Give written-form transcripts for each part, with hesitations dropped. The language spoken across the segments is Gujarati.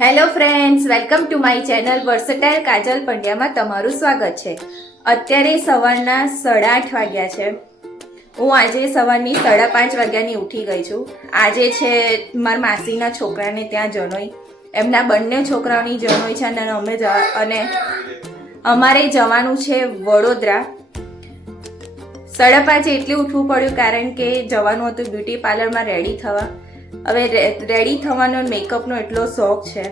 Hello friends, welcome to my channel versatile Kajal પંડ્યામાં તમારું સ્વાગત છે. અત્યારે સવારના 8:30 વાગ્યા છે. હું આજે સવારની 5:30 વાગ્યાની ઉઠી ગઈ છું. આજે છે મારા માસીના છોકરાને ત્યાં જનોઈ, એમના બંને છોકરાઓની જનોઈ છે અને અમારે જવાનું છે વડોદરા. 5:30 એટલે ઉઠવું પડ્યું કારણ કે જવાનું હતું બ્યુટી પાર્લરમાં રેડી થવા. હવે રેડી થવાનો મેકઅપનો એટલો શોખ છે.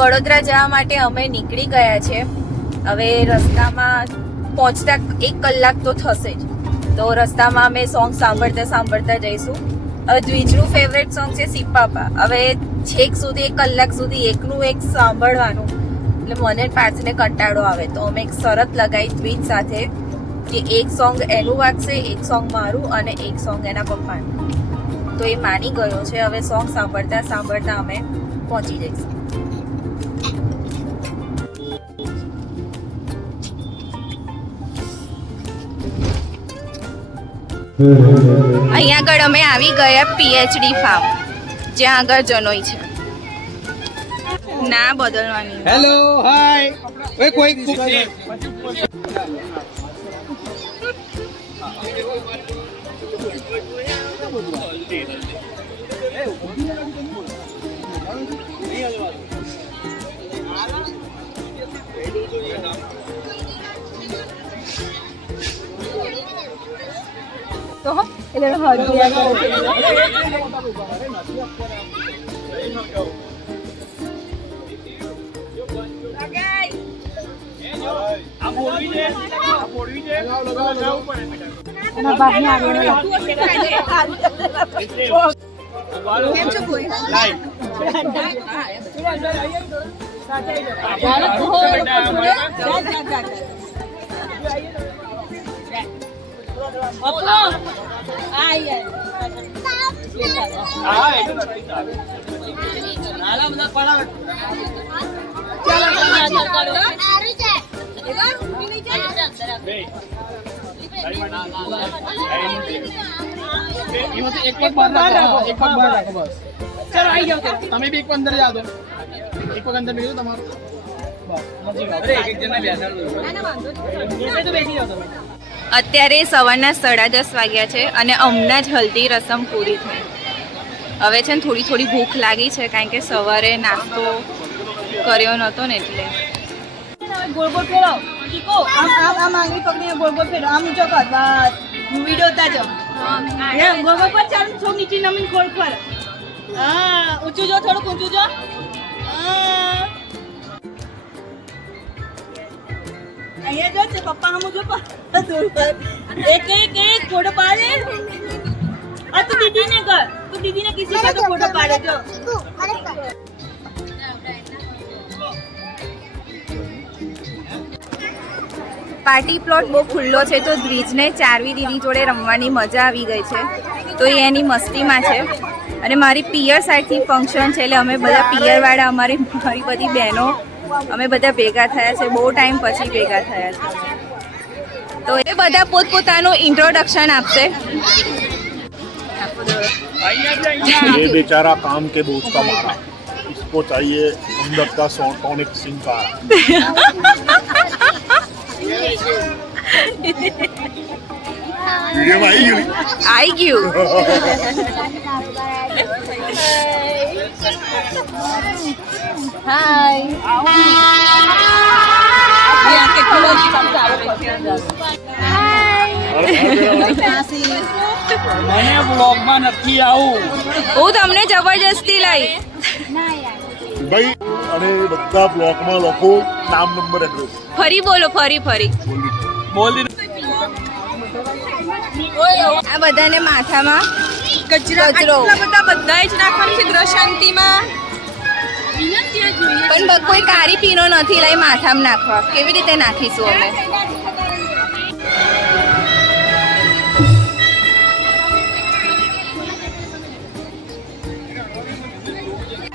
વડોદરા જવા માટે અમે નીકળી ગયા છે. હવે રસ્તામાં પહોંચતા 1 કલાક તો થશે જ. તો રસ્તામાં અમે સોંગ સાંભળતા જઈશું. હવે દ્વિજનું ફેવરેટ સોંગ છે સિપાપા. હવે છેક સુધી 1 કલાક સુધી એકનું એક સાંભળવાનું એટલે મને પાછને કંટાળો આવે. તો અમે એક શરત લગાવી દ્વિજ સાથે કે એક સોંગ એનું વાગશે, એક સોંગ મારું અને એક સોંગ એના પપ્પાનું. તો એ માની ગયો છે. હવે સોંગ સાંભળતા અમે પહોંચી જઈશું. અહીંયા આગળ અમે આવી ગયા PhD ફાર્મ, જ્યાં આગળ જનોઈ છે. ના બદલવાની. હેલો હાય ઓય કોઈ તો એટલે હળદિયા કરે છે. એના ભાગને આગળ કેમ છો કોઈ તમે બી એક અંદર જા દો. એક પગ અંદર બેસો તમારો. અત્યારે સવારના 10:30 વાગ્યા છે અને હમણાં જ હલ્દી રસમ પૂરી થઈ. હવે છે ને થોડી ભૂખ લાગી છે કારણ કે સવારે નાસ્તો કર્યો નહોતો ને એટલે. ગોળ ગોળ ફેરો ચીકો આમ આંગળી પકડીને ગોળ ગોળ ફેરો આમ ઊંચો કર બસ વિડિયો ઉતારજો એમ ગોળ ગોળ પર ચાલ છો નીચે નમીન ખોળ પર હા ઊંચું જો થોડું ઊંચું જો અહીંયા જો છે પપ્પા હમ જો એક ફોટો પાડે આ તું દીદીને કર તું દીદીને કિસી का तो फोटो पाड़े जो પાર્ટી પ્લોટ બહુ ખુલ્લો છે તો દ્વિજને ચારવી દીદી જોડે રમવાની મજા આવી ગઈ છે. તો એ એની મસ્તીમાં છે. અને મારી પિયર સાઈડથી ફંક્શન છે એટલે અમે બધા પિયરવાળા મારી બધી બહેનો અમે બધા ભેગા થયા છે. બહુ ટાઈમ પછી ભેગા થયા છે. તો એ બધા પોતપોતાનું ઇન્ટ્રોડક્શન આપશે. ये बेचारा काम के बोझ का मारा, इसको चाहिए अंदर का टॉनिक सिंह का. वीडियो में आई ગયું. મને બ્લોગમાં નથી આવું. હું તમને જબરજસ્તી લઈ. ભાઈ અને બધા બ્લોકમાં લખો નામ, નંબર, એડ્રેસ. ફરી બોલો, ફરી બોલ આ બધાને માથામાં કચરો બધા જ નાખવાનું છે ગ્રશાંતિમાં. પણ કોઈ કારી પીનો નથી લઈ માથામાં નાખવા. કેવી રીતે નાખીશું અમે?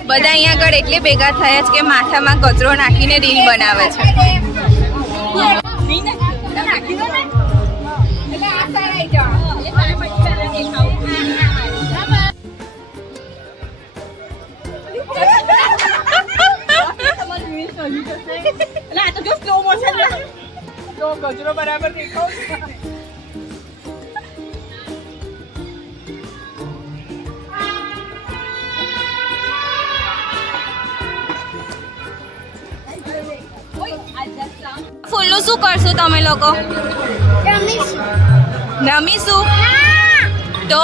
બધા અહીંયા આગળ એટલે ભેગા થયા છે કે માથામાં કચરો નાખીને રીલ બનાવે છે. નાખી દો ને એટલે આ સાઈડ આવી જાઓ એટલે તારે પછી પહેલા દેખાવું એટલે આ તો જો સ્લો મોશન તો ગજરો બરાબર દેખાવ ફૂલનું શું કરશું તમે લોકો? રમીશું તો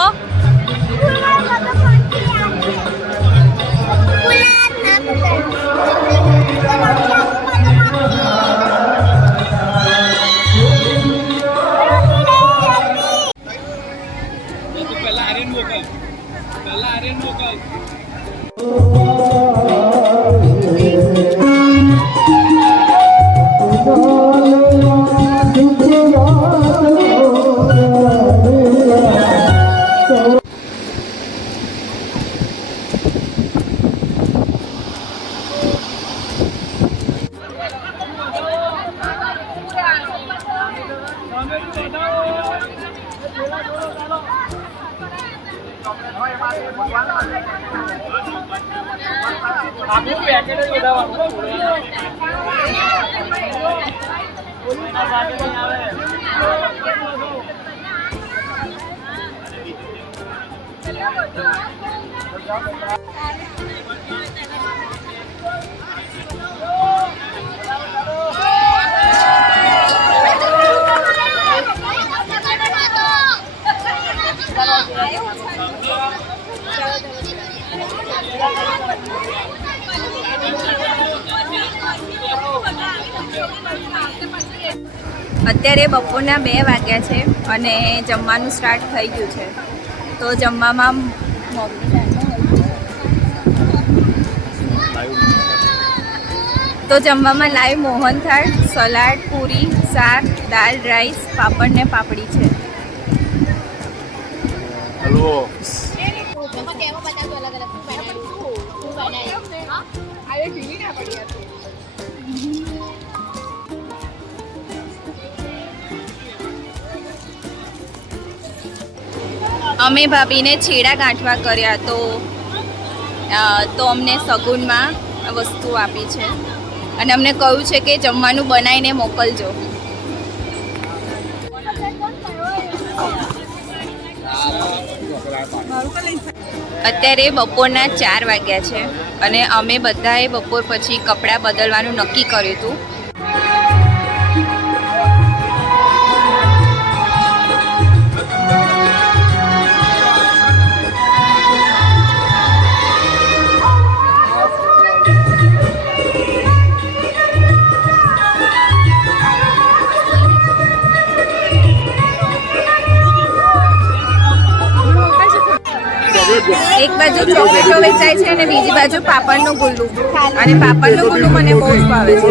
અત્યારે બપોરના 2 વાગ્યા છે અને જમવાનું સ્ટાર્ટ થઈ ગયું છે. તો જમવામાં લાઈવ મોહનથાળ, સલાડ, પૂરી, શાક, દાળ, રાઈસ, પાપડ ને પાપડી છે. હલવો અમે ભાભીને છેડા ગાંઠવા કર્યા તો અમને સગુનમાં વસ્તુ આપી છે અને અમને કહ્યું છે કે જમવાનું બનાવીને મોકલજો. અત્યારે બપોરના 4 વાગ્યા છે અને અમે બધાએ બપોર પછી કપડાં બદલવાનું નક્કી કર્યું હતું. એક બાજુ ચોકલેટો વેચાય છે અને બીજી બાજુ પાપડનું ગુલ્લું, અને પાપડનું ગુલ્લું મને બહુ જ ભાવે છે.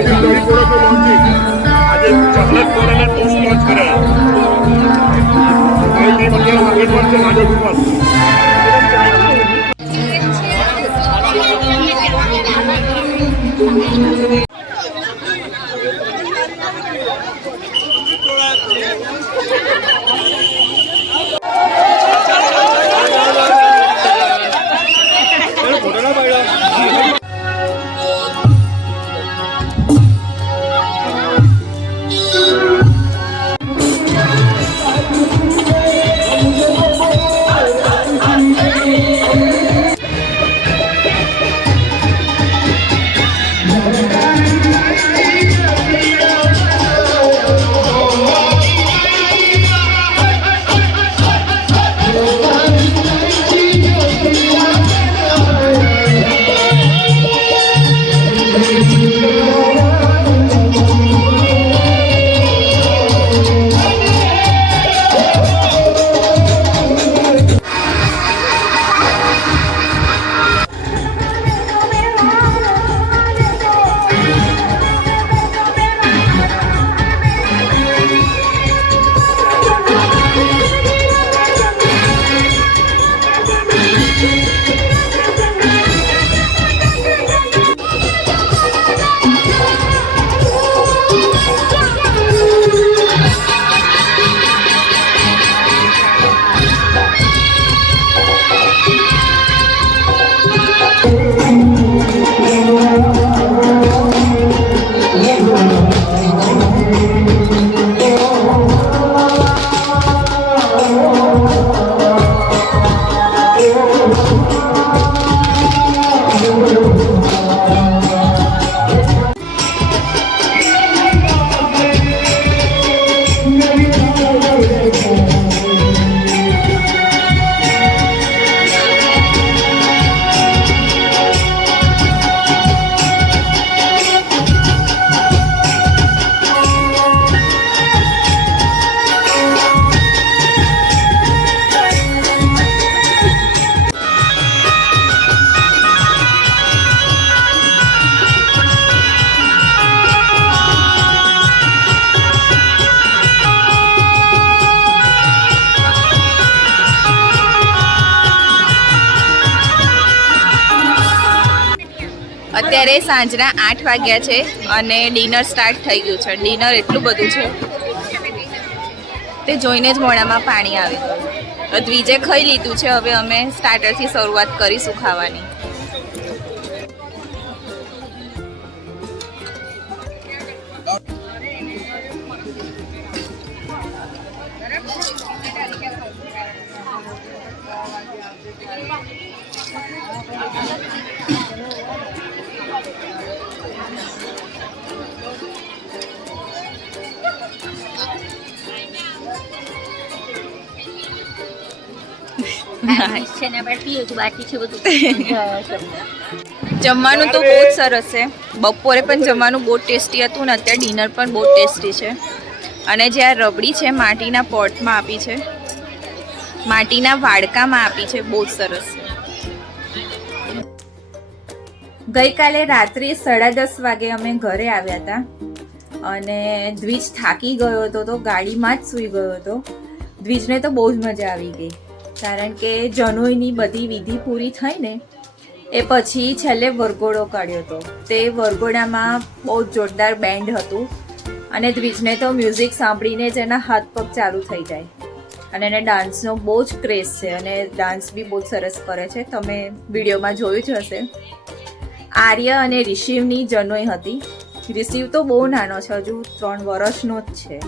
આજે ચોકલેટ કોરેને ટોસ્ટ લોન્ચ કર્યા. ભાઈ મંદિર માર્કેટ પર છે આજે ઉપર. અત્યારે સાંજના 8 વાગ્યા છે અને ડિનર સ્ટાર્ટ થઈ ગયું છે. ડિનર એટલું બધું છે તે જોઈને જ મોઢામાં પાણી આવી ગયું. દ્વિજે ખાઈ લીધું છે. હવે અમે સ્ટાર્ટરથી શરૂઆત કરીશું ખાવાની. જમવાનું તો બહુ જ સરસ છે. બપોરે પણ જમવાનું બહુ ટેસ્ટી હતું ને અત્યારે ડિનર પણ બહુ ટેસ્ટી છે. અને જે આ રબડી છે માટીના પોટમાં આપી છે, માટીના વાડકામાં આપી છે, બહુ જ સરસ છે. ગઈકાલે રાત્રે 10:30 વાગે અમે ઘરે આવ્યા હતા અને દ્વિજ થાકી ગયો હતો તો ગાડીમાં જ સૂઈ ગયો હતો. દ્વિજને તો બહુ જ મજા આવી ગઈ કારણ કે જનોઈની બધી વિધિ પૂરી થઈ ને એ પછી છેલ્લે વરઘોડો કાઢ્યો હતો. તે વરઘોડામાં બહુ જોરદાર બેન્ડ હતું અને દ્વિજને તો મ્યુઝિક સાંભળીને જ એના હાથ પગ ચાલુ થઈ જાય અને એને ડાન્સનો બહુ જ ક્રેઝ છે અને ડાન્સ બી બહુ જ સરસ કરે છે. તમે વિડીયોમાં જોયું જ હશે. આર્ય અને રિશિવની જનોઈ હતી. રિશિવ તો બહુ નાનો છે, હજુ 3 વર્ષનો જ છે.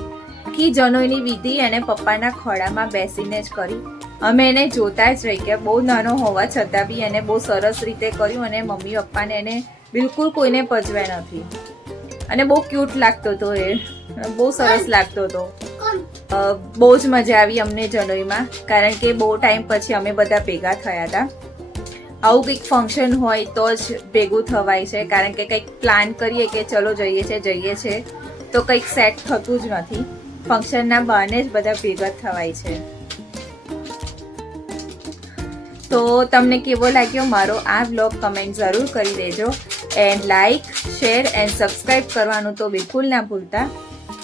આખી જનોઈની વિધિ એને પપ્પાના ખોળામાં બેસીને જ કરી. અમે એને જોતા જ રહી ગયા. બહુ નાનો હોવા છતાં બી એને બહુ સરસ રીતે કર્યું અને મમ્મી પપ્પાને એને બિલકુલ કોઈને પજવ્યા નથી અને બહુ ક્યુટ લાગતો હતો. એ બહુ સરસ લાગતો હતો. બહુ જ મજા આવી અમને જનોઈમાં કારણ કે બહુ ટાઈમ પછી અમે બધા ભેગા થયા હતા. આવું કંઈક ફંક્શન હોય તો જ ભેગું થવાય છે કારણ કે કંઈક પ્લાન કરીએ કે ચલો જઈએ છે તો કંઈક સેટ થતું જ નથી. ફંક્શનના બહાને જ બધા ભેગા થવાય છે. તો તમને કેવો લાગ્યો મારો આ વ્લોગ કમેન્ટ જરૂર કરી દેજો and like, share and subscribe કરવાનું તો બિલકુલ ના ભૂલતા.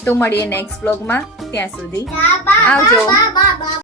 તો મળીએ નેક્સ્ટ વ્લોગમાં. ત્યાં સુધી આવજો.